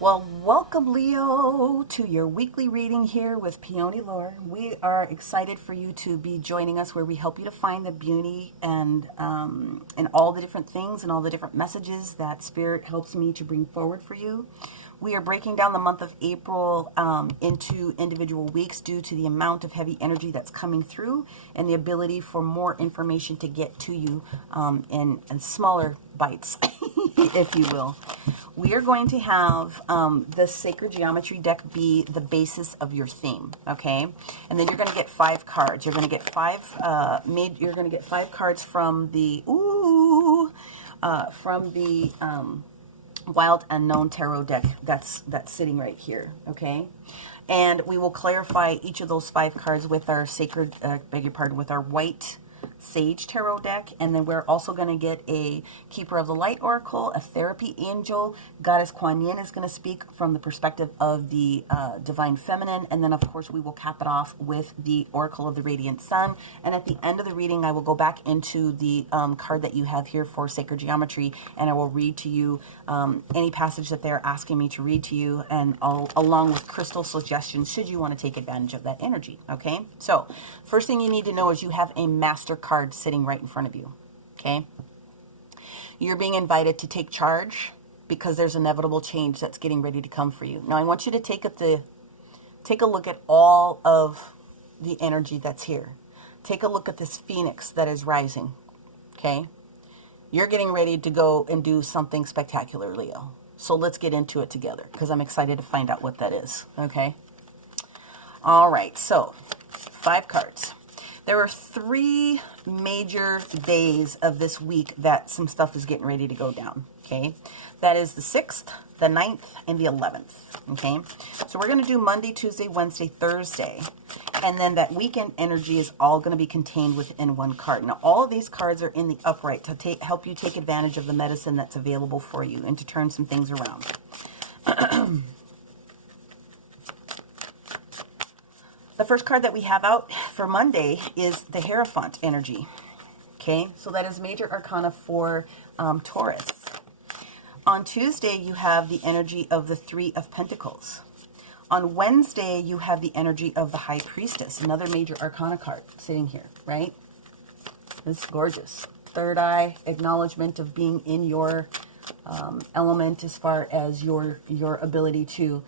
Well, welcome Leo to your weekly reading here with PeonyLore. We are excited for you to be joining us where we help you to find the beauty and all the different things and all the different messages that Spirit helps me to bring forward for you. We are breaking down the month of April into individual weeks due to the amount of heavy energy that's coming through and the ability for more information to get to you in smaller bites, if you will. We are going to have the Sacred Geometry deck be the basis of your theme, okay? And then you're going to get 5 cards. You're going to get 5 you're going to get 5 cards from the Wild Unknown Tarot deck that's sitting right here, okay? And we will clarify each of those 5 cards with our sacred, with our White Sage Tarot deck, and then we're also going to get a Keeper of the Light Oracle, a Therapy Angel. Goddess Kuan Yin is going to speak from the perspective of the Divine Feminine, and then of course we will cap it off with the Oracle of the Radiant Sun. And at the end of the reading, I will go back into the card that you have here for Sacred Geometry, and I will read to you any passage that they're asking me to read to you, and along with crystal suggestions should you want to take advantage of that energy, okay? So first thing you need to know is you have a Master card sitting right in front of you, okay? You're being invited to take charge because there's inevitable change that's getting ready to come for you. Now I want you to take a look at all of the energy that's here. Take a look at this phoenix that is rising, okay? You're getting ready to go and do something spectacular, Leo. So let's get into it together because I'm excited to find out what that is, okay? All right, so 5 cards. There are 3 major days of this week that some stuff is getting ready to go down, okay? That is the 6th, the 9th, and the 11th, okay? So we're going to do Monday, Tuesday, Wednesday, Thursday, and then that weekend energy is all going to be contained within 1 card. Now, all of these cards are in the upright to help you take advantage of the medicine that's available for you and to turn some things around. The first card that we have out for Monday is the Hierophant energy, okay? So that is major arcana for Taurus. On Tuesday, you have the energy of the 3 of Pentacles. On Wednesday, you have the energy of the High Priestess, another major arcana card sitting here, right? This is gorgeous. Third eye, acknowledgement of being in your element as far as your ability to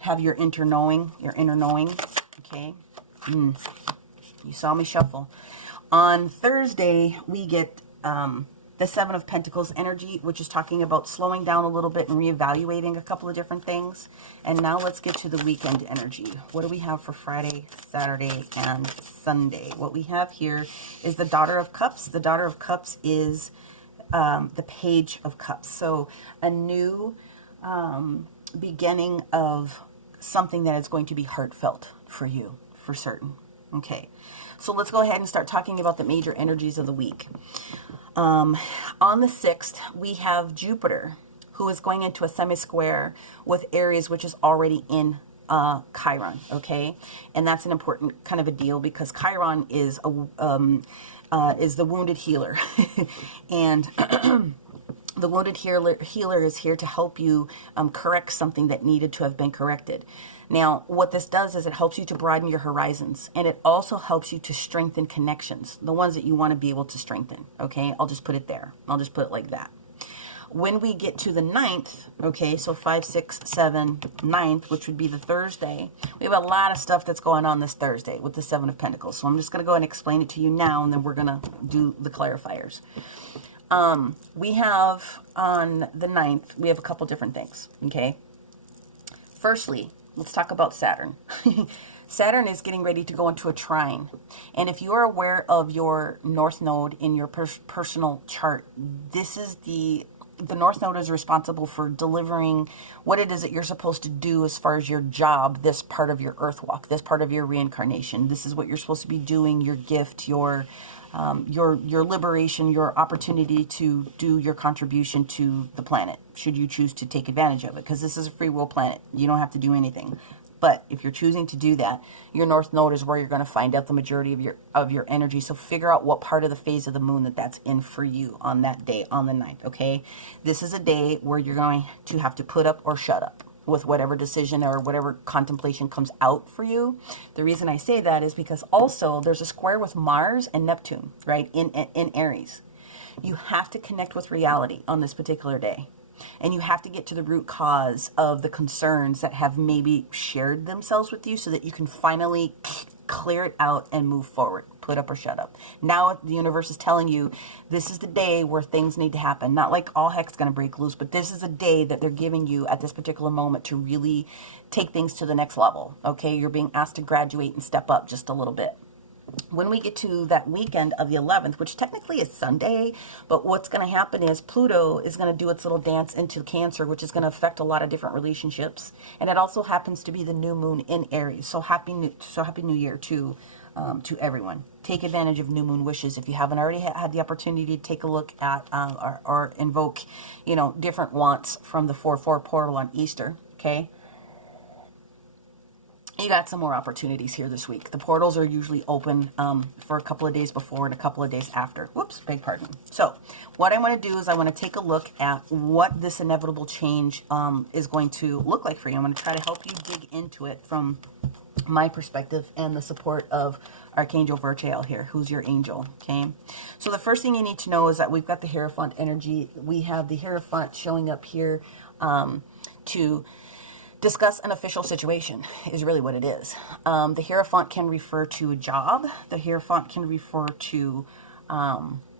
have your inner knowing, okay? You saw me shuffle. On Thursday, we get the 7 of Pentacles energy, which is talking about slowing down a little bit and reevaluating a couple of different things. And now let's get to the weekend energy. What do we have for Friday, Saturday, and Sunday? What we have here is the Daughter of Cups. The Daughter of Cups is the Page of Cups. So a new beginning of something that is going to be heartfelt for you, for certain. Okay, so let's go ahead and start talking about the major energies of the week. On the 6th, we have Jupiter, who is going into a semi-square with Aries, which is already in Chiron, okay? And that's an important kind of a deal because Chiron is the wounded healer. And the wounded healer is here to help you correct something that needed to have been corrected. Now, what this does is it helps you to broaden your horizons, and it also helps you to strengthen connections, the ones that you want to be able to strengthen, okay? I'll just put it there. I'll just put it like that. When we get to the 9th, okay, so 5, 6, 7, 9th, which would be the Thursday, we have a lot of stuff that's going on this Thursday with the 7 of Pentacles. So I'm just going to go and explain it to you now, and then we're going to do the clarifiers. We have on the 9th, we have a couple different things, okay? Firstly, let's talk about Saturn. Saturn is getting ready to go into a trine. And if you are aware of your North Node in your personal chart, this is the North Node is responsible for delivering what it is that you're supposed to do as far as your job, this part of your earth walk, this part of your reincarnation. This is what you're supposed to be doing, your gift, your liberation, your opportunity to do your contribution to the planet, should you choose to take advantage of it, because this is a free will planet. You don't have to do anything. But if you're choosing to do that, your North Node is where you're going to find out the majority of your energy. So figure out what part of the phase of the moon that's in for you on that day, on the 9th, okay? This is a day where you're going to have to put up or shut up with whatever decision or whatever contemplation comes out for you. The reason I say that is because also there's a square with Mars and Neptune, right, in Aries. You have to connect with reality on this particular day. And you have to get to the root cause of the concerns that have maybe shared themselves with you so that you can finally clear it out and move forward. Put up or shut up. Now the universe is telling you this is the day where things need to happen. Not like all heck's going to break loose, but this is a day that they're giving you at this particular moment to really take things to the next level. Okay, you're being asked to graduate and step up just a little bit. When we get to that weekend of the 11th, which technically is Sunday, but what's going to happen is Pluto is going to do its little dance into Cancer, which is going to affect a lot of different relationships. And it also happens to be the new moon in Aries. So happy New Year to everyone. Take advantage of new moon wishes. If you haven't already had the opportunity to take a look at or invoke, different wants from the 4/4 portal on Easter, okay? You got some more opportunities here this week. The portals are usually open for a couple of days before and a couple of days after. Whoops, beg pardon. So what I want to do is I want to take a look at what this inevitable change is going to look like for you. I'm going to try to help you dig into it from my perspective and the support of Archangel Virchael here, who's your angel, okay? So the first thing you need to know is that we've got the Hierophant energy. We have the Hierophant showing up here to discuss an official situation is really what it is. The Hierophant can refer to a job. The Hierophant can refer to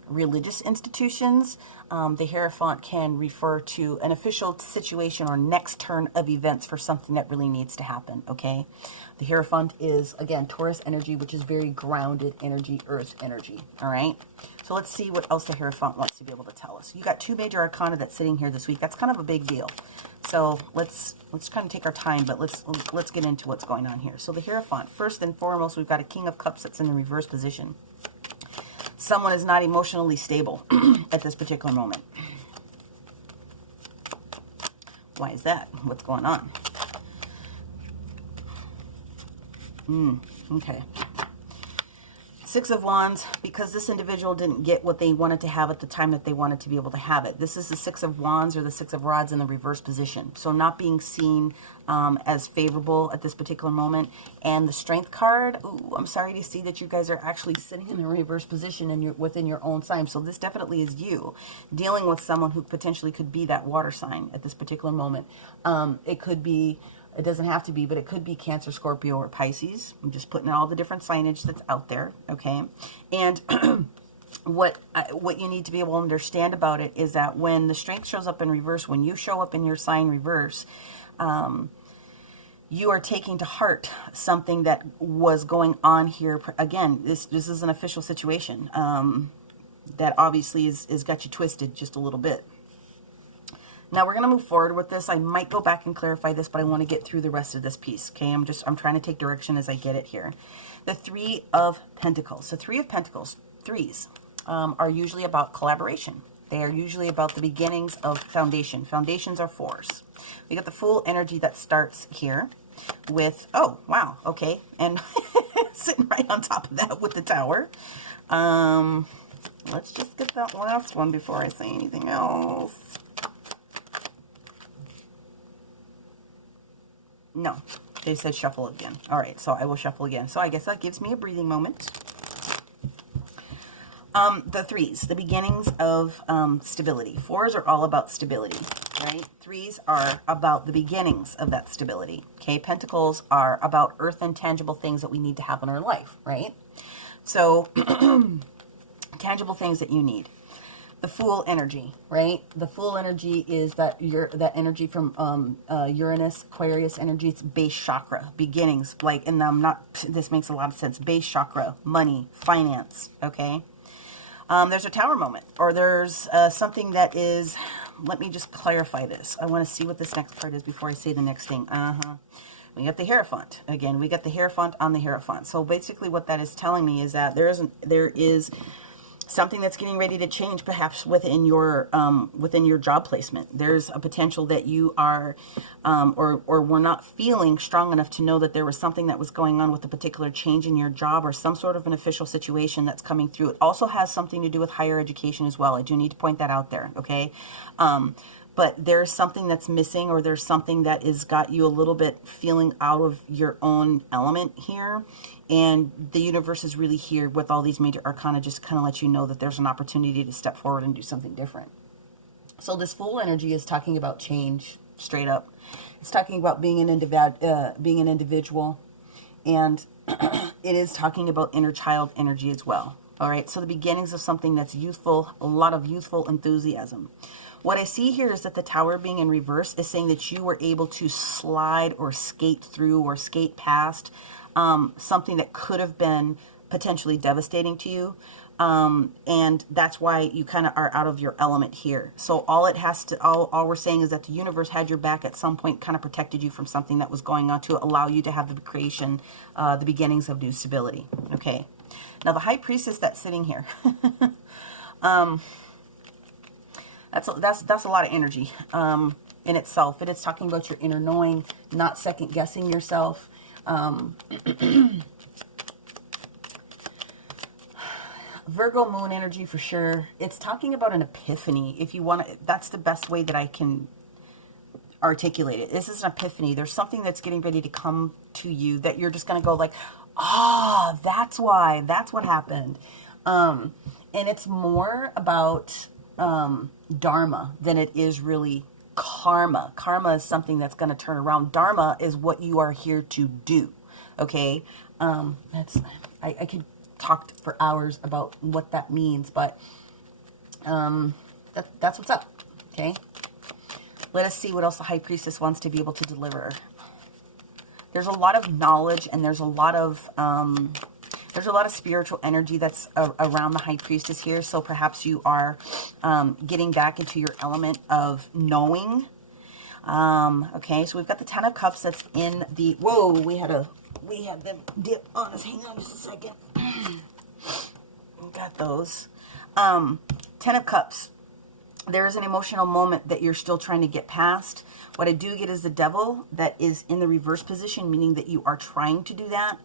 religious institutions. The Hierophant can refer to an official situation or next turn of events for something that really needs to happen, okay? The Hierophant is, again, Taurus energy, which is very grounded energy, earth energy, all right? So let's see what else the Hierophant wants to be able to tell us. You got 2 major arcana that's sitting here this week. That's kind of a big deal. So let's kind of take our time, but let's get into what's going on here. So the Hierophant, first and foremost, we've got a King of Cups that's in the reverse position. Someone is not emotionally stable at this particular moment. Why is that? What's going on? Okay. 6 of Wands, because this individual didn't get what they wanted to have at the time that they wanted to be able to have it. This is the 6 of Wands or the 6 of Rods in the reverse position. So not being seen as favorable at this particular moment. And the Strength card, ooh, I'm sorry to see that you guys are actually sitting in a reverse position and within your own sign. So this definitely is you dealing with someone who potentially could be that water sign at this particular moment. It could be, it doesn't have to be, but it could be Cancer, Scorpio, or Pisces. I'm just putting all the different signage that's out there, okay? And what you need to be able to understand about it is that when the Strength shows up in reverse, when you show up in your sign reverse, you are taking to heart something that was going on here. Again, this is an official situation that obviously is got you twisted just a little bit. Now we're going to move forward with this. I might go back and clarify this, but I want to get through the rest of this piece, okay? I'm trying to take direction as I get it here. The 3 of Pentacles. So 3 of Pentacles, 3s, are usually about collaboration. They are usually about the beginnings of foundation. Foundations are 4s. We got the Fool energy that starts here with, oh, wow, okay. And sitting right on top of that with the Tower. Let's just get that last one before I say anything else. No, they said shuffle again. All right, so I will shuffle again. So I guess that gives me a breathing moment. The 3s, the beginnings of stability. 4s are all about stability, right? 3s are about the beginnings of that stability, okay? Pentacles are about earth and tangible things that we need to have in our life, right? So tangible things that you need. The Fool energy, right? The Fool energy is that energy from Uranus, Aquarius energy. It's base chakra, beginnings. Like, and I'm not. This makes a lot of sense. Base chakra, money, finance. Okay. There's a Tower moment, or there's something that is. Let me just clarify this. I want to see what this next part is before I say the next thing. We got the Hierophant again. We got the Hierophant on the Hierophant. So basically, what that is telling me is that there is something that's getting ready to change, perhaps within your job placement. There's a potential that you are, or were not feeling strong enough to know that there was something that was going on with a particular change in your job or some sort of an official situation that's coming through. It also has something to do with higher education as well. I do need to point that out there, okay? But there's something that's missing, or there's something that has got you a little bit feeling out of your own element here. And the universe is really here with all these major arcana just to kind of let you know that there's an opportunity to step forward and do something different. So this Fool energy is talking about change, straight up. It's talking about being an individual. And it is talking about inner child energy as well. All right, so the beginnings of something that's youthful, a lot of youthful enthusiasm. What I see here is that the Tower being in reverse is saying that you were able to slide or skate through or skate past something that could have been potentially devastating to you. And that's why you kind of are out of your element here. So all we're saying is that the universe had your back at some point, kind of protected you from something that was going on to allow you to have the creation, the beginnings of new stability. Okay. Now the High Priestess that's sitting here, that's a lot of energy in itself. It is talking about your inner knowing, not second guessing yourself. Virgo moon energy for sure. It's talking about an epiphany. If you want to, that's the best way that I can articulate it. This is an epiphany. There's something that's getting ready to come to you that you're just going to go like, ah, that's why, that's what happened. And it's more about dharma than it is really karma. Karma is something that's going to turn around. Dharma is what you are here to do. Okay. I could talk for hours about what that means, but that's what's up. Okay. Let us see what else the High Priestess wants to be able to deliver. There's a lot of knowledge, and there's a lot of spiritual energy that's around the High Priestess here. So perhaps you are getting back into your element of knowing. Okay, so we've got the Ten of Cups that's in the... Whoa, we had them dip on us. Hang on just a second. We got those. Ten of Cups. There is an emotional moment that you're still trying to get past. What I do get is the Devil that is in the reverse position, meaning that you are trying to do that.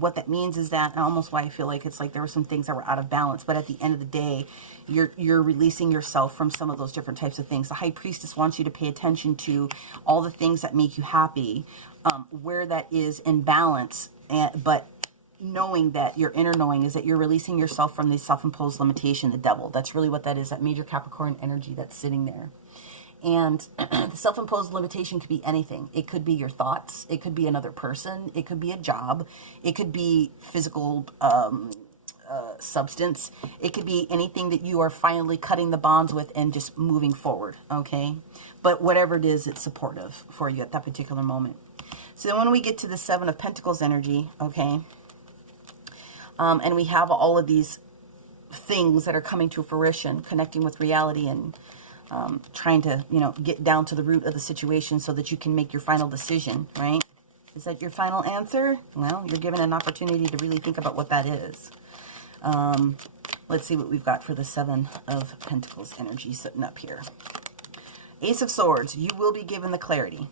What that means is that, almost why I feel like it's like there were some things that were out of balance, but at the end of the day, you're releasing yourself from some of those different types of things. The High Priestess wants you to pay attention to all the things that make you happy, where that is in balance, but knowing that your inner knowing is that you're releasing yourself from the self-imposed limitation, the Devil. That's really what that is, that major Capricorn energy that's sitting there. And the self-imposed limitation could be anything. It could be your thoughts. It could be another person. It could be a job. It could be physical substance. It could be anything that you are finally cutting the bonds with and just moving forward, okay? But whatever it is, it's supportive for you at that particular moment. So then when we get to the Seven of Pentacles energy, okay, and we have all of these things that are coming to fruition, connecting with reality and trying to, get down to the root of the situation so that you can make your final decision, right? Is that your final answer? Well, you're given an opportunity to really think about what that is. Let's see what we've got for the Seven of Pentacles energy sitting up here. Ace of Swords, you will be given the clarity,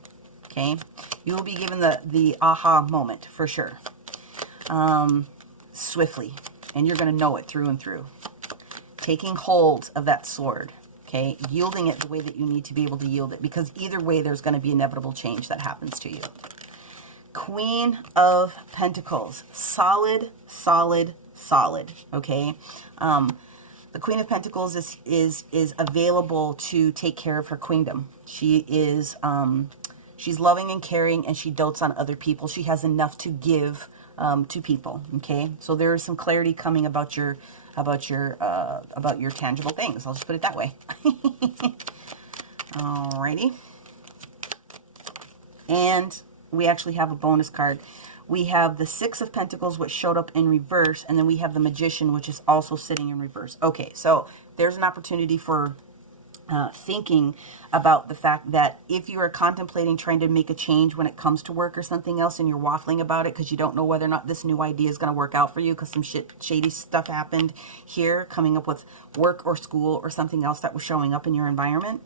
okay? You will be given the aha moment for sure. Swiftly, and you're going to know it through and through. Taking hold of that sword, okay? Yielding it the way that you need to be able to yield it, because either way there's going to be inevitable change that happens to you. Queen of Pentacles, solid, solid, solid, okay? The Queen of Pentacles is available to take care of her queendom. She is, she's loving and caring, and she dotes on other people. She has enough to give to people, okay? So there is some clarity coming about your tangible things. I'll just put it that way. Alrighty. And we actually have a bonus card. We have the Six of Pentacles, which showed up in reverse, and then we have the Magician, which is also sitting in reverse. Okay, so there's an opportunity for thinking about the fact that if you are contemplating trying to make a change when it comes to work or something else, and you're waffling about it because you don't know whether or not this new idea is going to work out for you because some shady stuff happened here, coming up with work or school or something else that was showing up in your environment,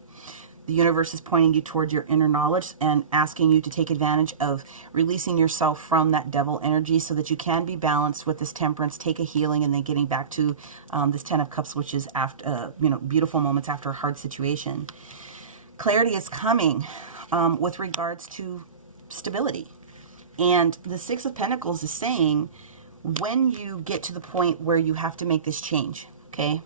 the universe is pointing you towards your inner knowledge and asking you to take advantage of releasing yourself from that devil energy so that you can be balanced with this temperance, take a healing, and then getting back to this 10 of Cups, which is after, beautiful moments after a hard situation. Clarity is coming with regards to stability. And the Six of Pentacles is saying when you get to the point where you have to make this change, okay?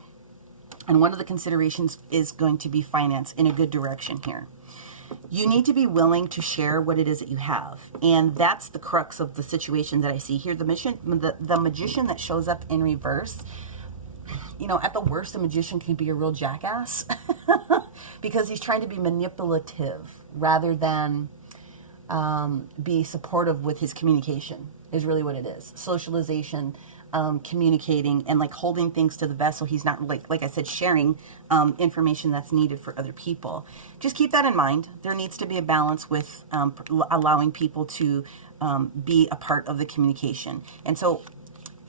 And one of the considerations is going to be finance in a good direction here. You need to be willing to share what it is that you have. And that's the crux of the situation that I see here. The magician that shows up in reverse, at the worst, the magician can be a real jackass because he's trying to be manipulative rather than be supportive with his communication is really what it is. Socialization, communicating, and like holding things to the vest so he's not like I said, sharing information that's needed for other people. Just keep that in mind. There needs to be a balance with allowing people to be a part of the communication. And so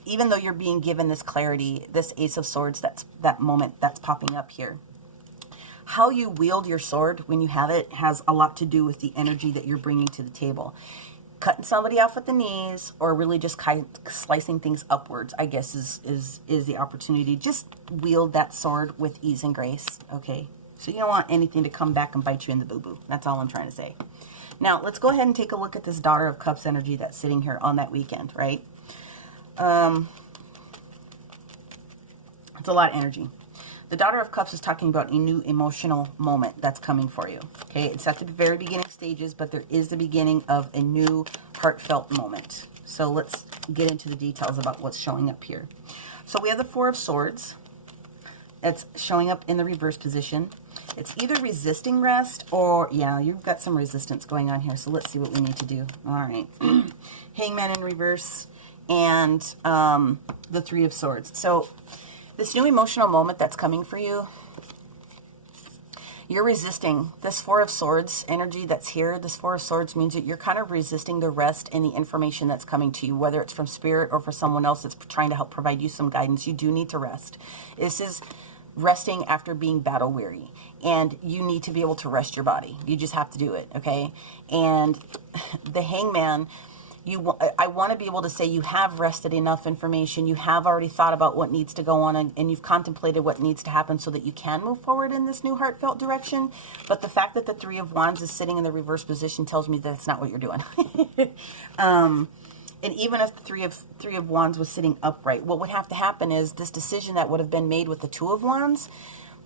even though you're being given this clarity, this Ace of Swords, that moment that's popping up here, how you wield your sword when you have it has a lot to do with the energy that you're bringing to the table. Cutting somebody off at the knees, or really just slicing things upwards, I guess is the opportunity. Just wield that sword with ease and grace, okay? So you don't want anything to come back and bite you in the boo-boo. That's all I'm trying to say. Now, let's go ahead and take a look at this Daughter of Cups energy that's sitting here on that weekend, right? It's a lot of energy. The Daughter of Cups is talking about a new emotional moment that's coming for you. Okay, it's at the very beginning stages, but there is the beginning of a new heartfelt moment. So let's get into the details about what's showing up here. So we have the Four of Swords. It's showing up in the reverse position. It's either resisting rest or, yeah, you've got some resistance going on here. So let's see what we need to do. All right. Hangman in reverse and the Three of Swords. So this new emotional moment that's coming for you, you're resisting. This Four of Swords energy that's here, this Four of Swords means that you're kind of resisting the rest and the information that's coming to you, whether it's from spirit or for someone else that's trying to help provide you some guidance. You do need to rest. This is resting after being battle weary, and you need to be able to rest your body. You just have to do it, okay? And the Hangman, I want to be able to say you have rested enough information, you have already thought about what needs to go on, and you've contemplated what needs to happen so that you can move forward in this new heartfelt direction. But the fact that the Three of Wands is sitting in the reverse position tells me that's not what you're doing. And even if the Three of Wands was sitting upright, what would have to happen is this decision that would have been made with the Two of Wands,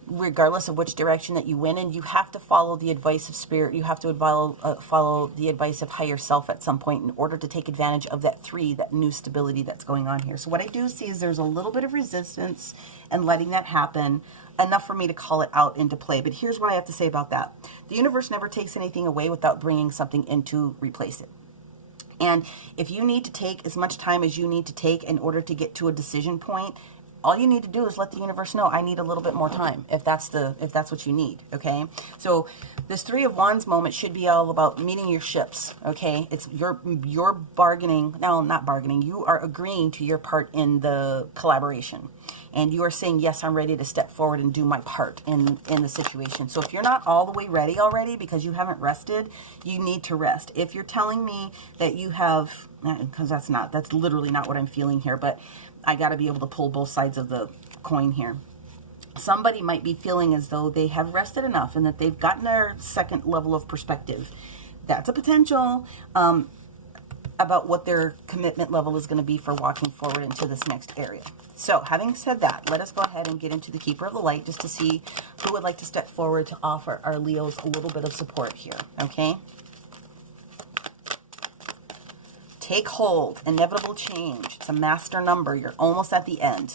regardless of which direction that you went in, you have to follow the advice of spirit. You have to follow the advice of higher self at some point in order to take advantage of that new stability that's going on here. So what I do see is there's a little bit of resistance and letting that happen, enough for me to call it out into play. But here's what I have to say about that. The universe never takes anything away without bringing something in to replace it. And if you need to take as much time as you need to take in order to get to a decision point, all you need to do is let the universe know, I need a little bit more time, if that's what you need, okay? So this Three of Wands moment should be all about meeting your ships, okay? It's you're bargaining, no, not bargaining, you are agreeing to your part in the collaboration. And you are saying, yes, I'm ready to step forward and do my part in the situation. So if you're not all the way ready already because you haven't rested, you need to rest. If you're telling me that you have, because that's literally not what I'm feeling here, but I got to be able to pull both sides of the coin here. Somebody might be feeling as though they have rested enough and that they've gotten their second level of perspective. That's a potential about what their commitment level is going to be for walking forward into this next area. So having said that, let us go ahead and get into the Keeper of the Light just to see who would like to step forward to offer our Leos a little bit of support here, okay? Take hold. Inevitable change. It's a master number. You're almost at the end.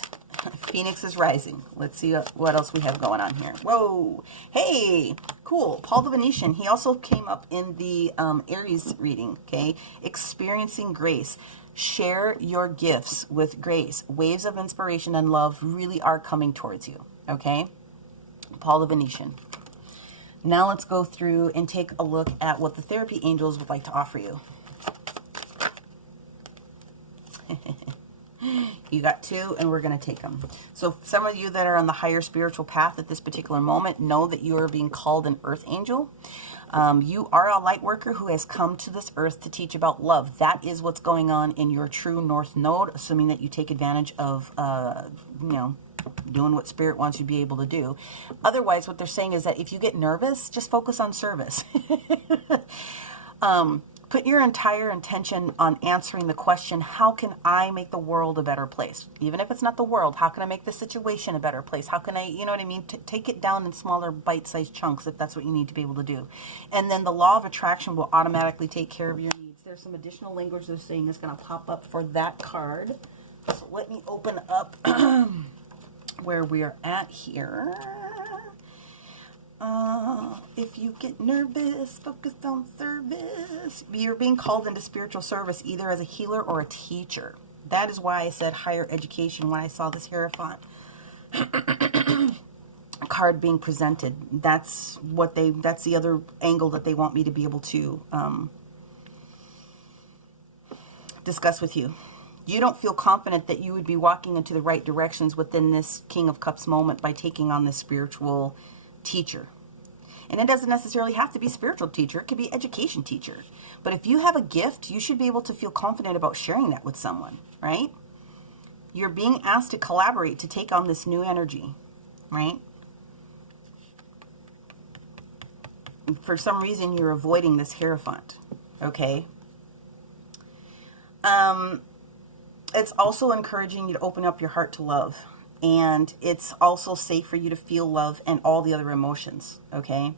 Phoenix is rising. Let's see what else we have going on here. Whoa. Hey. Cool. Paul the Venetian. He also came up in the Aries reading. Okay. Experiencing grace. Share your gifts with grace. Waves of inspiration and love really are coming towards you. Okay. Paul the Venetian. Now let's go through and take a look at what the therapy angels would like to offer you. You got 2, and we're going to take them. So some of you that are on the higher spiritual path at this particular moment know that you are being called an earth angel. You are a light worker who has come to this earth to teach about love. That is what's going on in your true north node, assuming that you take advantage of, doing what spirit wants you to be able to do. Otherwise, what they're saying is that if you get nervous, just focus on service. Put your entire intention on answering the question, how can I make the world a better place? Even if it's not the world, how can I make the situation a better place? How can I, you know what I mean? Take it down in smaller bite-sized chunks if that's what you need to be able to do. And then the law of attraction will automatically take care of your needs. There's some additional language they're saying is going to pop up for that card. So let me open up where we are at here. If you get nervous, focus on service. You're being called into spiritual service either as a healer or a teacher. That is why I said higher education when I saw this Hierophant card being presented. That's the other angle that they want me to be able to discuss with you. You don't feel confident that you would be walking into the right directions within this King of Cups moment by taking on this spiritual teacher. And it doesn't necessarily have to be spiritual teacher. It could be education teacher. But if you have a gift, you should be able to feel confident about sharing that with someone, right? You're being asked to collaborate to take on this new energy, right? And for some reason, you're avoiding this Hierophant, okay? It's also encouraging you to open up your heart to love. And it's also safe for you to feel love and all the other emotions, okay?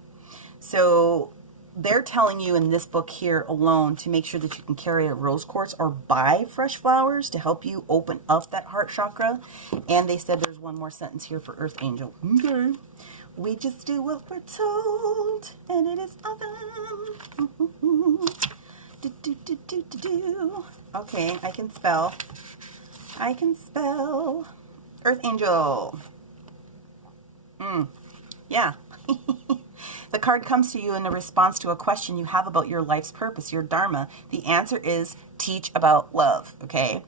So they're telling you in this book here alone to make sure that you can carry a rose quartz or buy fresh flowers to help you open up that heart chakra. And they said there's one more sentence here for Earth Angel. Okay. We just do what we're told, and it is awesome. Okay, I can spell. Earth Angel. Yeah. The card comes to you in a response to a question you have about your life's purpose, your dharma. The answer is teach about love, okay?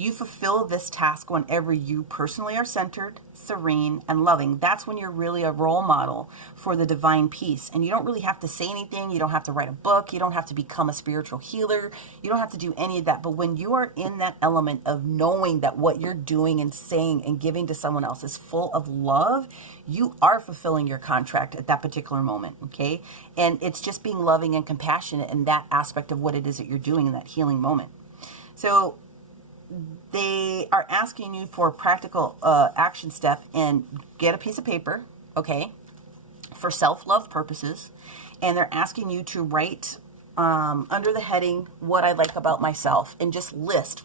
You fulfill this task whenever you personally are centered, serene, and loving. That's when you're really a role model for the divine peace. And you don't really have to say anything. You don't have to write a book. You don't have to become a spiritual healer. You don't have to do any of that. But when you are in that element of knowing that what you're doing and saying and giving to someone else is full of love, you are fulfilling your contract at that particular moment, okay? And it's just being loving and compassionate in that aspect of what it is that you're doing in that healing moment. So they are asking you for a practical action step, and get a piece of paper, okay, for self-love purposes. And they're asking you to write under the heading, what I like about myself, and just list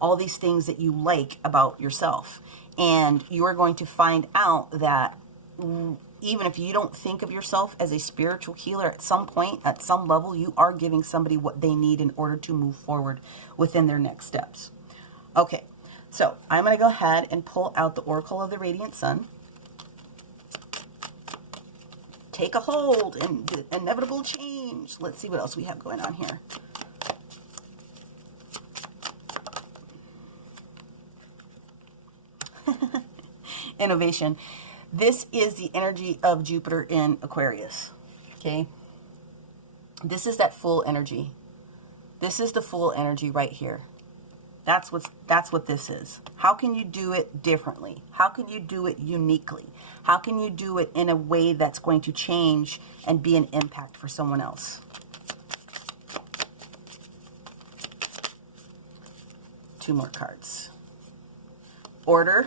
all these things that you like about yourself. And you are going to find out that even if you don't think of yourself as a spiritual healer, at some point, at some level, you are giving somebody what they need in order to move forward within their next steps. Okay, so I'm going to go ahead and pull out the Oracle of the Radiant Sun. Take a hold in the inevitable change. Let's see what else we have going on here. Innovation. This is the energy of Jupiter in Aquarius, okay? This is that full energy. This is the full energy right here. That's what this is. How can you do it differently? How can you do it uniquely? How can you do it in a way that's going to change and be an impact for someone else? Two more cards. Order.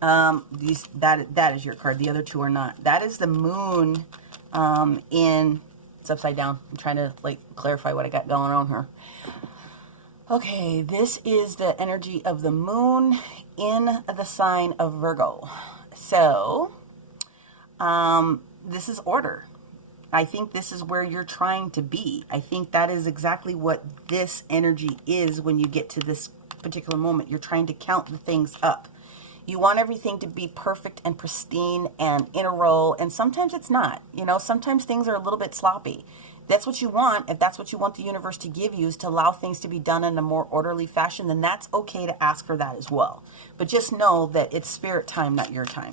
That is your card. The other two are not. That is the moon it's upside down. I'm trying to clarify what I got going on here. Okay, this is the energy of the moon in the sign of Virgo. So, this is order. I think this is where you're trying to be. I think that is exactly what this energy is when you get to this particular moment. You're trying to count the things up. You want everything to be perfect and pristine and in a row, and sometimes it's not. You know, sometimes things are a little bit sloppy. That's what you want. If that's what you want the universe to give you, is to allow things to be done in a more orderly fashion, then that's okay to ask for that as well. But just know that it's spirit time, not your time.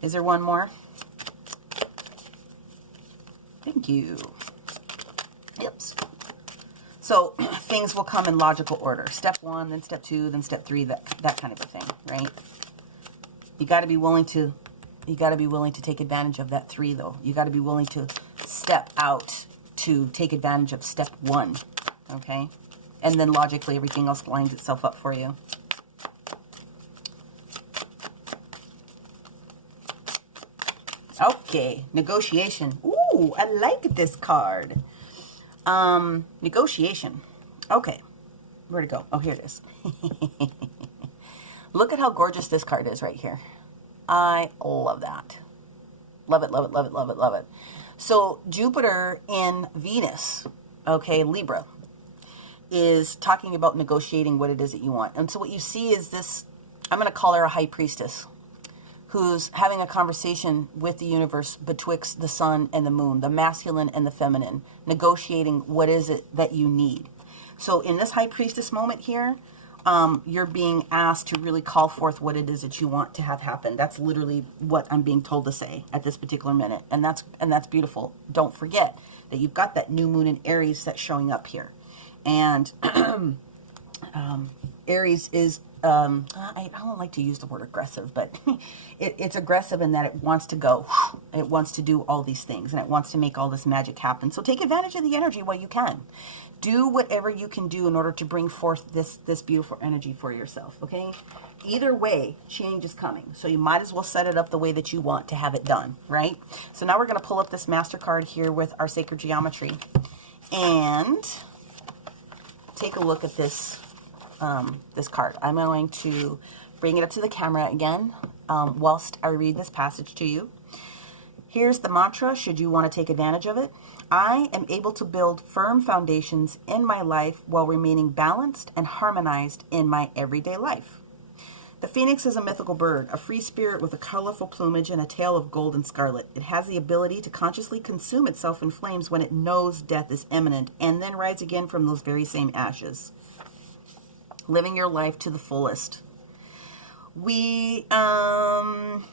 Is there one more? Thank you. Yep. So things will come in logical order. Step 1, then step 2, then step 3, that kind of a thing, right? You got to be willing to take advantage of that 3 though. You got to be willing to step out to take advantage of step 1, okay? And then logically everything else lines itself up for you. Okay, negotiation. Ooh, I like this card. Negotiation. Okay, where'd it go? Oh, here it is. Look at how gorgeous this card is right here. I love that. Love it, love it, love it, love it, love it. So Jupiter in Venus, okay, Libra, is talking about negotiating what it is that you want. And so what you see is this, I'm going to call her a high priestess, who's having a conversation with the universe betwixt the sun and the moon, the masculine and the feminine, negotiating what is it that you need. So in this high priestess moment here, you're being asked to really call forth what it is that you want to have happen. That's literally what I'm being told to say at this particular minute. And that's beautiful. Don't forget that you've got that new moon in Aries that's showing up here. And Aries is, I don't like to use the word aggressive, but it's aggressive in that it wants to go. It wants to do all these things, and it wants to make all this magic happen. So take advantage of the energy while you can. Do whatever you can do in order to bring forth this beautiful energy for yourself, okay? Either way, change is coming. So you might as well set it up the way that you want to have it done, right? So now we're going to pull up this MasterCard here with our Sacred Geometry and take a look at this this card. I'm going to bring it up to the camera again whilst I read this passage to you. Here's the mantra, should you want to take advantage of it. I am able to build firm foundations in my life while remaining balanced and harmonized in my everyday life. The phoenix is a mythical bird, a free spirit with a colorful plumage and a tail of gold and scarlet. It has the ability to consciously consume itself in flames when it knows death is imminent, and then rise again from those very same ashes. Living your life to the fullest. We, sorry,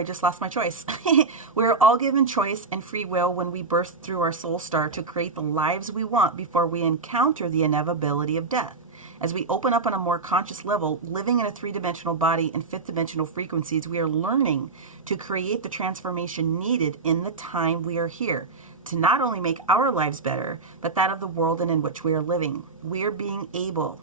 I just lost my choice. We're all given choice and free will when we burst through our soul star to create the lives we want before we encounter the inevitability of death. As we open up on a more conscious level, living in a 3-dimensional body and 5th-dimensional frequencies, we are learning to create the transformation needed in the time we are here to not only make our lives better, but that of the world in which we are living. We are being able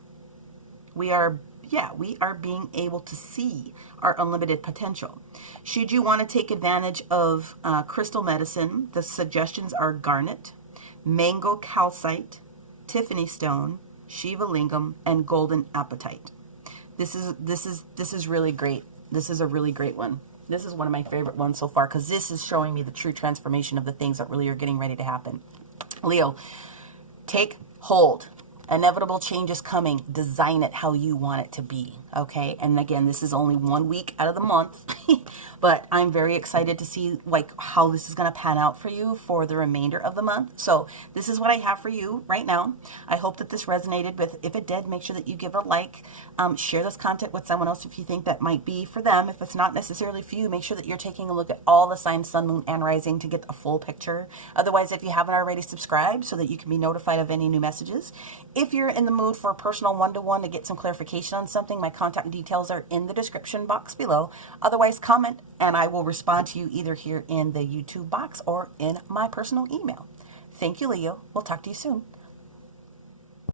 to see our unlimited potential. Should you want to take advantage of crystal medicine, the suggestions are garnet, mango calcite, Tiffany stone, Shiva lingam, and golden apatite. This is really great. This is a really great one. This is one of my favorite ones so far because this is showing me the true transformation of the things that really are getting ready to happen. Leo, take hold. Inevitable change is coming. Design it how you want it to be, okay? And again, this is only 1 week out of the month, but I'm very excited to see like how this is going to pan out for you for the remainder of the month. So this is what I have for you right now. I hope that this resonated with. If it did, make sure that you give it a like. Share this content with someone else if you think that might be for them. If it's not necessarily for you, make sure that you're taking a look at all the signs, sun, moon, and rising to get a full picture. Otherwise, if you haven't already, subscribe so that you can be notified of any new messages. If you're in the mood for a personal one-to-one to get some clarification on something, my contact details are in the description box below. Otherwise, comment and I will respond to you either here in the YouTube box or in my personal email. Thank you, Leo. We'll talk to you soon.